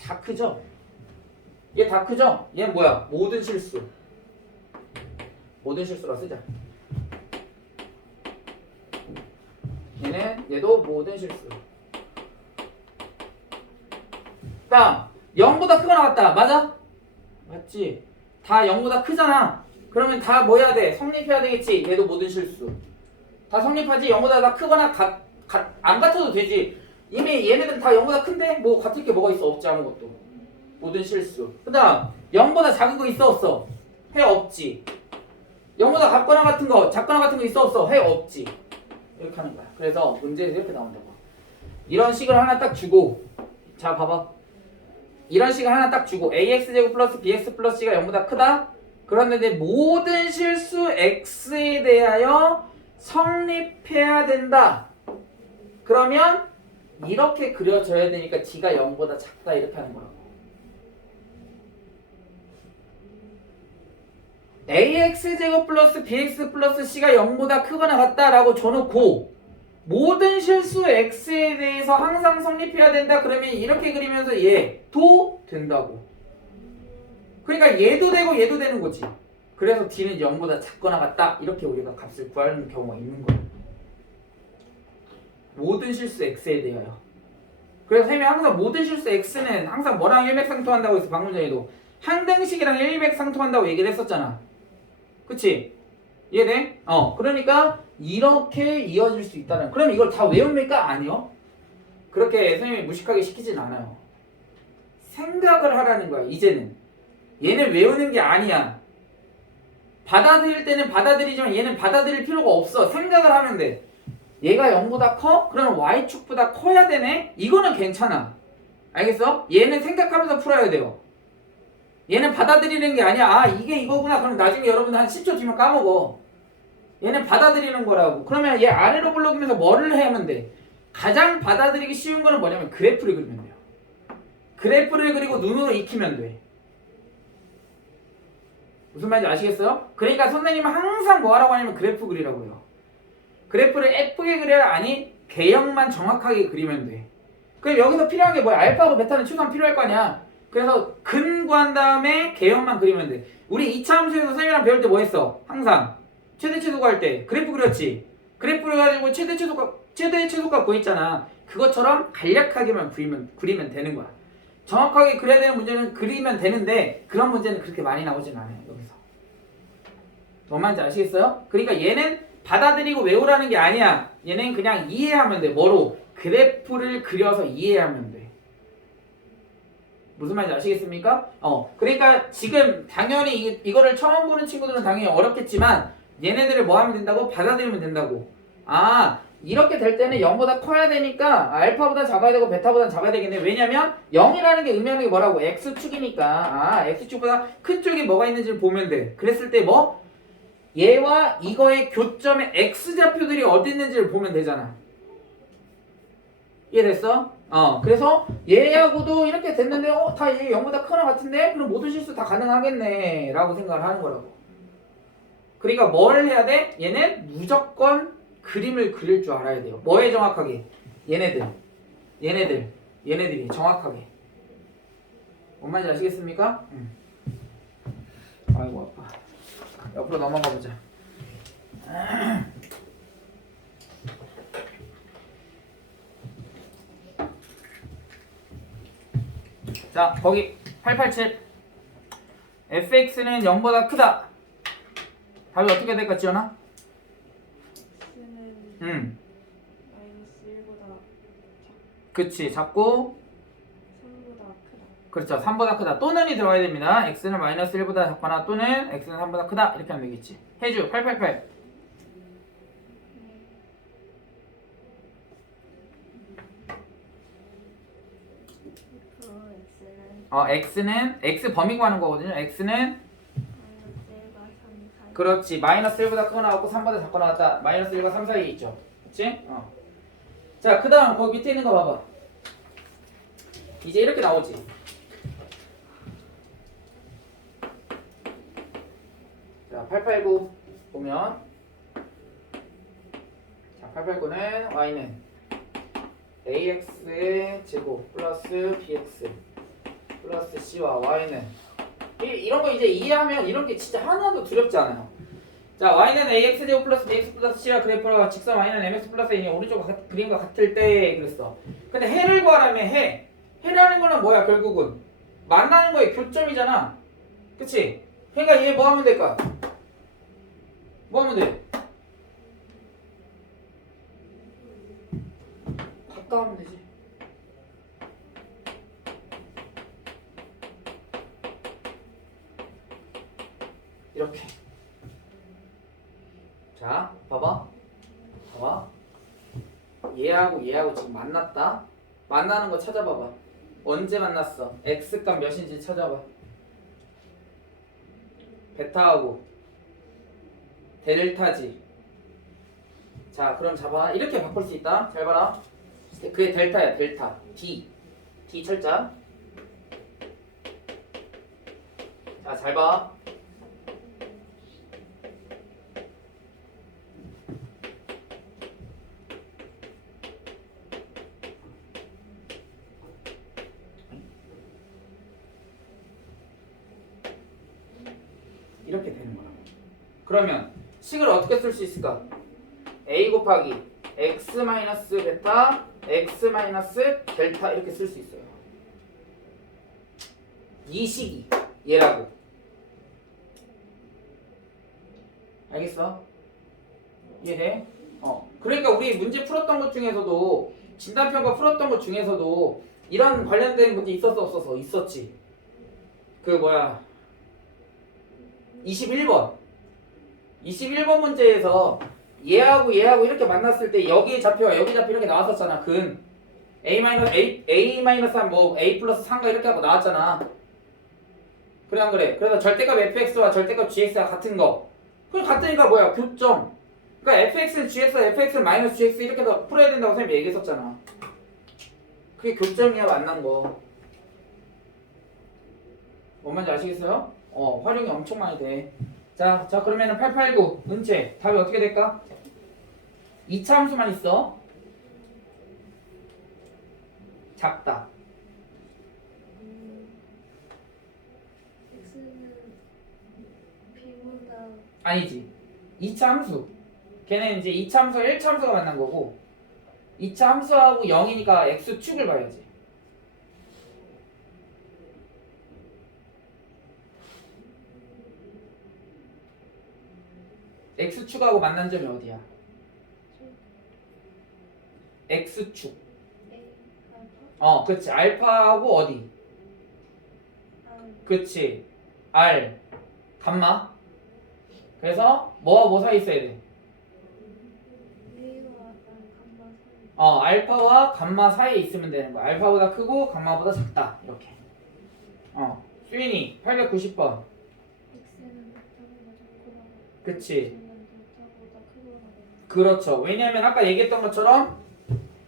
다 크죠? 얘 다 크죠? 얘는 뭐야? 모든 실수. 모든 실수라 쓰자. 얘도 모든 실수. 다음 0보다 크거나 같다. 맞아? 맞지? 다 0보다 크잖아. 그러면 다 뭐 해야 돼? 성립해야 되겠지. 얘도 모든 실수. 다 성립하지. 0보다 다 크거나 안 같아도 되지. 이미 얘네들은 다 0보다 큰데 뭐 같을 게 뭐가 있어? 없지. 아무것도. 모든 실수. 그 다음 0보다 작은 거 있어 없어? 해 없지. 0보다 같거나 같은 거 작거나 같은 거 있어 없어? 해 없지. 이렇게 하는 거야. 그래서 문제에서 이렇게 나온다고. 이런 식을 하나 딱 주고 자 봐봐. 이런 식을 하나 딱 주고 ax제곱 플러스 bx 플러스 c가 0보다 크다? 그런데 모든 실수 x에 대하여 성립해야 된다. 그러면 이렇게 그려져야 되니까 D가 0보다 작다 이렇게 하는 거라고. AX제곱 플러스 BX 플러스 C가 0보다 크거나 같다라고 줘놓고 모든 실수 X에 대해서 항상 성립해야 된다 그러면 이렇게 그리면서 얘도 된다고. 그러니까 얘도 되고 얘도 되는 거지. 그래서 D는 0보다 작거나 같다 이렇게 우리가 값을 구하는 경우가 있는 거예요. 모든 실수 X에 대하여. 그래서 쌤이 항상 모든 실수 X는 항상 뭐랑 일맥상통한다고 해서 방금 전에도 항등식이랑 일맥상통한다고 얘기를 했었잖아. 그치? 이해돼? 그러니까 이렇게 이어질 수 있다는. 그럼 이걸 다 외웁니까? 아니요. 그렇게 선생님이 무식하게 시키진 않아요. 생각을 하라는 거야. 이제는 얘는 외우는 게 아니야. 받아들일 때는 받아들이지만 얘는 받아들일 필요가 없어. 생각을 하면 돼. 얘가 0보다 커? 그러면 y축보다 커야 되네? 이거는 괜찮아. 알겠어? 얘는 생각하면서 풀어야 돼요. 얘는 받아들이는 게 아니야. 아 이게 이거구나. 그럼 나중에 여러분들 한 10초 뒤면 까먹어. 얘는 받아들이는 거라고. 그러면 얘 아래로 블록이면서 뭐를 하면 돼? 가장 받아들이기 쉬운 거는 뭐냐면 그래프를 그리면 돼요. 그래프를 그리고 눈으로 익히면 돼. 무슨 말인지 아시겠어요? 그러니까 선생님은 항상 뭐 하라고 하냐면 그래프 그리라고 해요. 그래프를 예쁘게 그려라. 아니 개형만 정확하게 그리면 돼. 그럼 여기서 필요한 게 뭐야? 알파하고 베타는 최소한 필요할 거 아니야. 그래서 근 구한 다음에 개형만 그리면 돼. 우리 2차 함수에서 선생님이랑 배울 때 뭐 했어? 항상 최대 최소 구할 때 그래프 그렸지. 그래프를 가지고 최대 최소값 구했잖아. 그것처럼 간략하게만 그리면 되는 거야. 정확하게 그려야 되는 문제는 그리면 되는데 그런 문제는 그렇게 많이 나오진 않아요. 여기서. 뭔 말인지 아시겠어요? 그러니까 얘는 받아들이고 외우라는 게 아니야. 얘는 그냥 이해하면 돼. 뭐로? 그래프를 그려서 이해하면 돼. 무슨 말인지 아시겠습니까? 그러니까 지금 당연히 이거를 처음 보는 친구들은 당연히 어렵겠지만 얘네들을 뭐 하면 된다고? 받아들이면 된다고. 아 이렇게 될 때는 0보다 커야 되니까 알파보다 작아야 되고 베타보다 작아야 되겠네. 왜냐면 0이라는 게 의미하는 게 뭐라고? X축이니까. 아 X축보다 큰 쪽이 뭐가 있는지를 보면 돼. 그랬을 때 뭐? 얘와 이거의 교점의 X좌표들이 어디 있는지를 보면 되잖아. 이해됐어? 그래서 얘하고도 이렇게 됐는데 다 얘 0보다 크나 같은데? 그럼 모든 실수 다 가능하겠네 라고 생각을 하는 거라고. 그러니까 뭘 해야 돼? 얘는 무조건 그림을 그릴 줄 알아야 돼요. 뭐에 정확하게? 얘네들이 정확하게. 뭔 말인지 아시겠습니까? 아이고 아파. 옆으로 넘어가 보자. 자, 거기 887 fx는 0보다 크다. 답이 어떻게 될까, 지연아? x는 마이너스 1보다 그치, 작고 3보다 크다. 그렇죠, 3보다 크다. 또는이 들어가야 됩니다. x는 마이너스 1보다 작거나 또는 x는 3보다 크다 이렇게 하면 되겠지. 해주 888 x는 x 범위 구하는 거거든요. x는 그렇지, 마이너스 1보다 크거나 같고 3보다 작거나 같다. 마이너스 1과 3 사이에 있죠. 그치? 자, 그 다음 거기 밑에 있는 거 봐봐. 이제 이렇게 나오지. 자, 889 보면 자, 889는 y는 ax의 제곱 플러스 bx 플러스 c와 y는 이런 거 이제 이해하면 이런 게 진짜 하나도 두렵지 않아요. 자, y는 ax 제곱 플러스 bx 플러스 c와 그래프가 직선 y는 mx 플러스 a이 오른쪽 그림과 같을 때 그랬어. 근데 해를 구하라면 해라는 거는 뭐야? 결국은 만나는 거의 교점이잖아. 그치? 그러니까 얘 뭐 하면 될까? 뭐 하면 돼? 가까우면 되지. 이렇게. 자, 봐봐. 얘하고 지금 만났다. 만나는 거 찾아봐봐. 언제 만났어? x값 몇인지 찾아봐. 베타하고 델타지. 자, 그럼 잡아. 이렇게 바꿀 수 있다. 잘 봐라. 그게 델타야 델타. D 철자. 자, 잘 봐. 이렇게 되는 거야. 그러면 식을 어떻게 쓸 수 있을까? a 곱하기 x 마이너스 베타 x 마이너스 델타 이렇게 쓸 수 있어요. 이 식이 얘라고. 알겠어? 이해돼? 그러니까 우리 문제 풀었던 것 중에서도 진단평가 풀었던 것 중에서도 이런 관련된 문제 있었어 없었어? 있었지. 그 뭐야 21번 문제에서 얘하고 이렇게 만났을 때 여기 좌표와 여기 좌표 이렇게 나왔었잖아. 근 A-3 뭐 A 플러스 3가 이렇게 하고 나왔잖아. 그래 안 그래? 그래서 절대값 fx와 절대값 gx가 같은 거. 그럼 같으니까 뭐야? 교점. 그러니까 fx는 gx, fx는 마이너스 gx 이렇게 더 풀어야 된다고 선생님이 얘기했었잖아. 그게 교점이야 만난 거. 뭔 말인지 아시겠어요? 활용이 엄청 많이 돼. 자 그러면은 889 은채 답이 어떻게 될까? 2차 함수만 있어. 작다. x는 b보다 아니지. 2차 함수. 걔는 이제 2차 함수와 1차 함수가 만난 거고 2차 함수하고 0이니까 x축을 봐야지. x축하고 만난 점이 어디야? x축. a 알파 그치. 알파하고 어디? r 그치. r. 감마. 그래서 뭐와 뭐 사이 있어야 돼? a와 r 감마 사이 알파와 감마 사이에 있으면 되는 거야. 알파보다 크고 감마보다 작다. 이렇게. 수인이 890번. x는 벡터보다 작거나 그치. x는 벡터보다 크거나 그렇죠. 왜냐면 아까 얘기했던 것처럼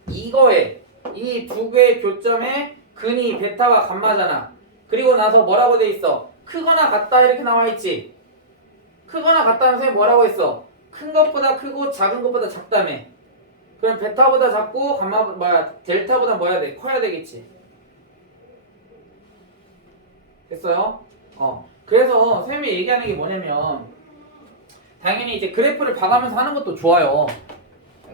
이거에 이 두 개의 교점에 근이 베타와 감마잖아. 그리고 나서 뭐라고 돼 있어? 크거나 같다 이렇게 나와 있지. 크거나 같다는 선생님 뭐라고 했어? 큰 것보다 크고 작은 것보다 작다며. 그럼 베타보다 작고 델타보다 뭐야 돼? 커야 되겠지. 됐어요? 그래서 선생님이 얘기하는 게 뭐냐면 당연히 이제 그래프를 봐가면서 하는 것도 좋아요.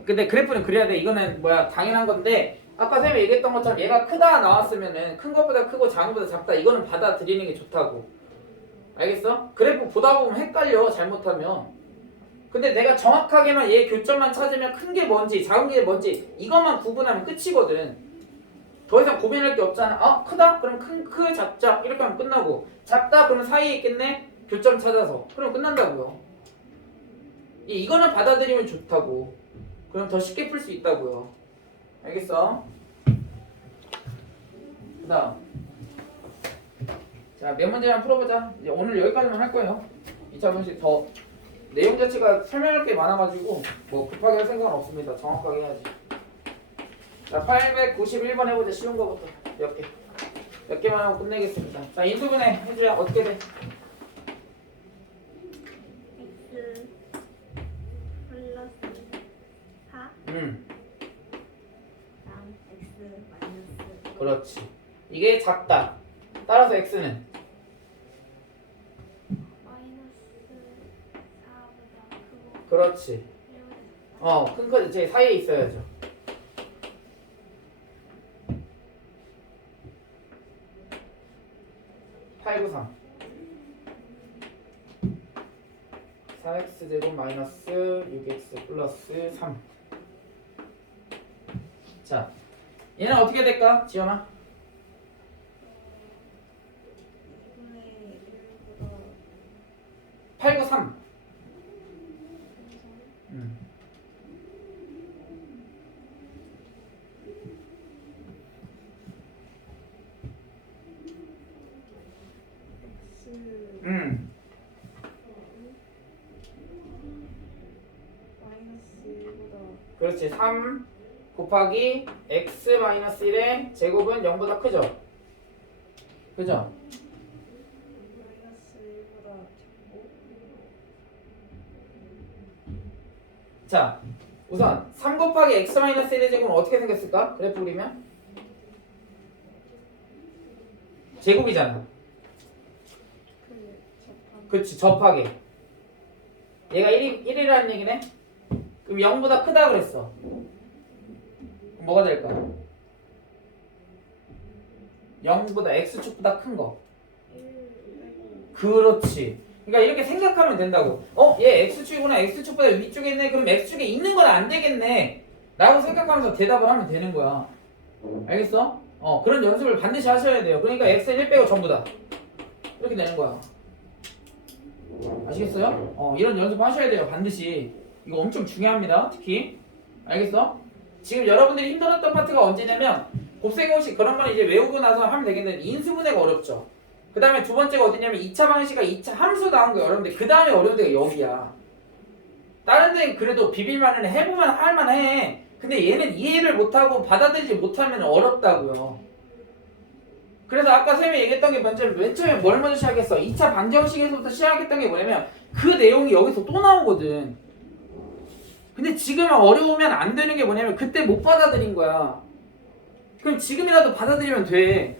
근데 그래프는 그래야 돼. 이거는 당연한 건데 아까 선생님이 얘기했던 것처럼 얘가 크다 나왔으면은 큰 것보다 크고 작은 것보다 작다 이거는 받아들이는 게 좋다고. 알겠어? 그래프 보다 보면 헷갈려 잘못하면. 근데 내가 정확하게만 얘 교점만 찾으면 큰 게 뭔지 작은 게 뭔지 이것만 구분하면 끝이거든. 더 이상 고민할 게 없잖아. 크다? 그럼 크 작자 이렇게 하면 끝나고 작다? 그러면 사이에 있겠네? 교점 찾아서 그럼 끝난다고요. 이거는 받아들이면 좋다고. 그럼 더 쉽게 풀 수 있다고요. 알겠어? 그 다음 자, 몇 문제만 풀어보자. 이제 오늘 여기까지만 할 거예요. 2차 분식 더 내용 자체가 설명할 게 많아가지고 뭐 급하게 할 생각은 없습니다. 정확하게 해야지. 자, 891번 해보자. 쉬운 거부터 몇 개만 하고 끝내겠습니다. 자, 인수분해 해줘야 어떻게 돼? x 플러스 4 다음 x 마이너스 그렇지. 이게 작다. 따라서 x는 마이너스 4보다 크고 그렇지. 1보다 작다 큰 거 제 사이에 있어야죠. (893) 4x제곱 마이너스 6x 플러스 3. 자, 얘는 어떻게 될까? 지연아? 2분의 1보다 893. x 마이너스 1보다 그렇지. 3 곱하기 x-1의 제곱은 0보다 크죠? 그죠? 마이너스 1보다 작고. 자, 우선 3 곱하기 x-1의 제곱은 어떻게 생겼을까? 그래프 그리면 제곱이잖아. 그 접한. 그치, 접하기. 얘가 1이라는 얘기네? 그럼 0보다 크다 그랬어. 그럼 뭐가 될까? 0보다 x축보다 큰 거. 1 빼고. 그렇지. 그러니까 이렇게 생각하면 된다고. 얘 x축이구나. x축보다 위쪽에 있네. 그럼 x축에 있는 건 안 되겠네. 라고 생각하면서 대답을 하면 되는 거야. 알겠어? 그런 연습을 반드시 하셔야 돼요. 그러니까 x는 1 빼고 전부 다. 이렇게 되는 거야. 아시겠어요? 이런 연습 하셔야 돼요. 반드시. 이거 엄청 중요합니다. 특히. 알겠어? 지금 여러분들이 힘들었던 파트가 언제냐면 곱셈공식 그런 건 이제 외우고 나서 하면 되겠는데 인수분해가 어렵죠. 그 다음에 두 번째가 어디냐면 2차 방식과 2차 함수 나온 거예요. 여러분들 그 다음에 어려운 데가 여기야. 다른 데는 그래도 비빌만은 해보면 할만해. 근데 얘는 이해를 못하고 받아들이지 못하면 어렵다고요. 그래서 아까 쌤이 얘기했던 게 맨 처음에 뭘 먼저 시작했어? 2차 방정식에서부터 시작했던 게 뭐냐면 그 내용이 여기서 또 나오거든. 근데 지금 어려우면 안 되는 게 뭐냐면 그때 못 받아들인 거야. 그럼 지금이라도 받아들이면 돼.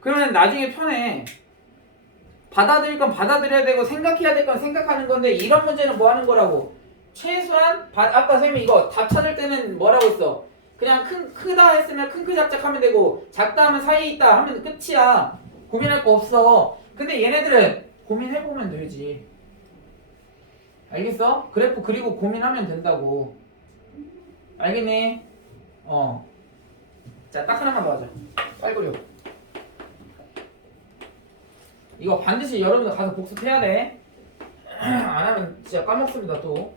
그러면 나중에 편해. 받아들일 건 받아들여야 되고 생각해야 될 건 생각하는 건데 이런 문제는 뭐 하는 거라고? 최소한 아까 쌤이 이거 답 찾을 때는 뭐라고 했어? 그냥 크다 했으면 큰 작작 하면 되고 작다 하면 사이에 있다 하면 끝이야. 고민할 거 없어. 근데 얘네들은 고민해보면 되지. 알겠어? 그래프 그리고 고민하면 된다고. 알겠니? 자, 딱 하나만 더 하자. 빨리 그려. 이거 반드시 여러분들 가서 복습해야 돼. 안 하면 진짜 까먹습니다 또.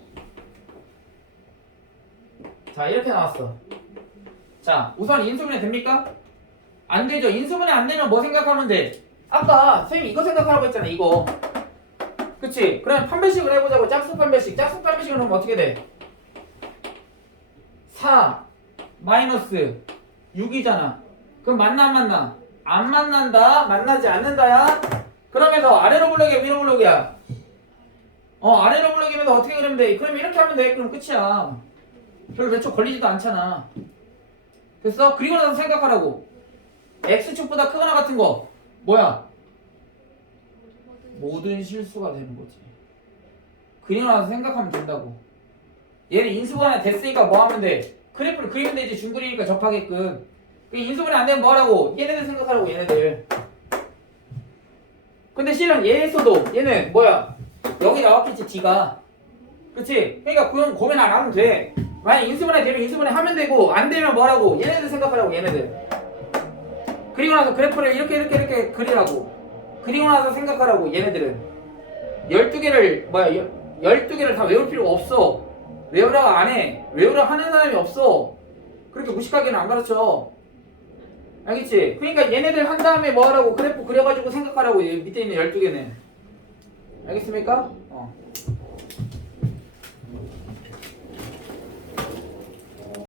자, 이렇게 나왔어. 자, 우선 인수분해 됩니까? 안 되죠. 인수분해 안 되면 뭐 생각하면 돼? 아까 선생님이 이거 생각하라고 했잖아. 이거. 그치? 그럼 판별식을 해보자고. 짝수 판별식. 짝수 판별식은 그럼 어떻게 돼? 4 마이너스 6이잖아. 그럼 만나 안 만나? 안 만난다. 만나지 않는다야. 그러면서 아래로 블록이야 위로 블록이야? 아래로 블록이면 어떻게 그리면 돼? 그럼 이렇게 하면 돼. 그럼 끝이야. 별 몇 초 걸리지도 않잖아. 됐어? 그리고 나서 생각하라고. x축보다 크거나 같은 거 뭐야? 모든 실수가 되는 거지. 그리고 나서 생각하면 된다고. 얘는 인수분해 됐으니까 뭐 하면 돼? 그래프를 그리면 되지. 중그리니까 접하게끔. 인수분해 안 되면 뭐 하라고? 얘네들 생각하라고. 얘네들. 근데 실은 얘에서도 얘는 뭐야? 여기 나왔겠지 D가. 그치? 그러니까 그건 고민 안 하면 돼. 만약 인수분해 되면 인수분해 하면 되고 안 되면 뭐라고? 얘네들 생각하라고. 얘네들. 그리고 나서 그래프를 이렇게 그리라고. 그리고 나서 생각하라고. 얘네들은 12개를 12개를 다 외울 필요가 없어. 외우라고 안 해. 외우라고 하는 사람이 없어. 그렇게 무식하게는 안 가르쳐. 알겠지? 그러니까 얘네들 한 다음에 뭐 하라고? 그래프 그려가지고 생각하라고. 얘 밑에 있는 12개는. 알겠습니까?